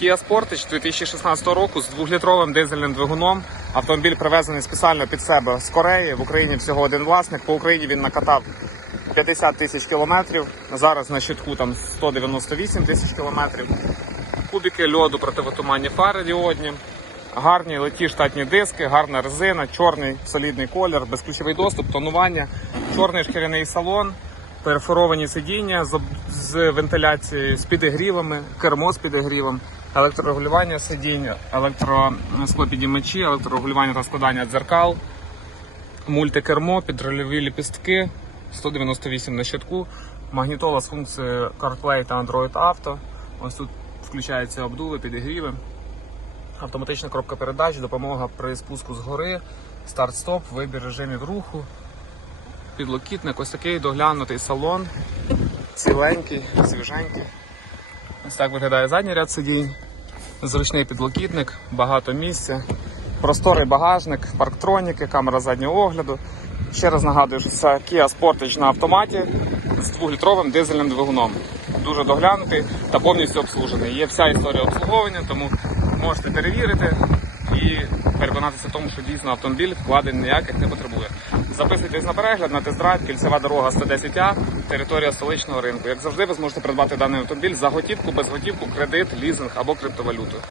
Kia Sportage 2016 року з двохлітровим дизельним двигуном. Автомобіль привезений спеціально під себе з Кореї. В Україні всього один власник. По Україні він накатав 50 тисяч кілометрів. Зараз на щитку там 198 тисяч кілометрів. Кубики льоду, противотуманні фари діодні. Гарні леті штатні диски, гарна резина, чорний солідний колір, безключовий доступ, тонування, чорний шкіряний салон, перфоровані сидіння з, вентиляцією, з підігрівами, кермо з підігрівом, електрорегулювання сидінь, електросклопідіймачі, електрорегулювання та складання дзеркал, мультикермо, підрольові ліпістки, 198 на щитку, магнітола з функцією CarPlay та Android Auto. Ось тут включаються обдуви, підігріви автоматична коробка передач, допомога при спуску з гори, старт-стоп, вибір режимів руху, підлокітник, ось такий доглянутий салон, ціленький, свіженький. Ось так виглядає задній ряд сидінь, зручний підлокітник, багато місця, просторий багажник, парктроніки, камера заднього огляду. Ще раз нагадую, що це Kia Sportage на автоматі з 2-літровим дизельним двигуном. Дуже доглянутий та повністю обслужений. Є вся історія обслуговування, тому можете перевірити і переконатися в тому, що дійсно автомобіль вкладень ніяких не потребує. Записуйтесь на перегляд на тест-драйв, кільцева дорога 110А, територія столичного ринку. Як завжди, ви зможете придбати даний автомобіль за готівку, без готівку, кредит, лізинг або криптовалюту.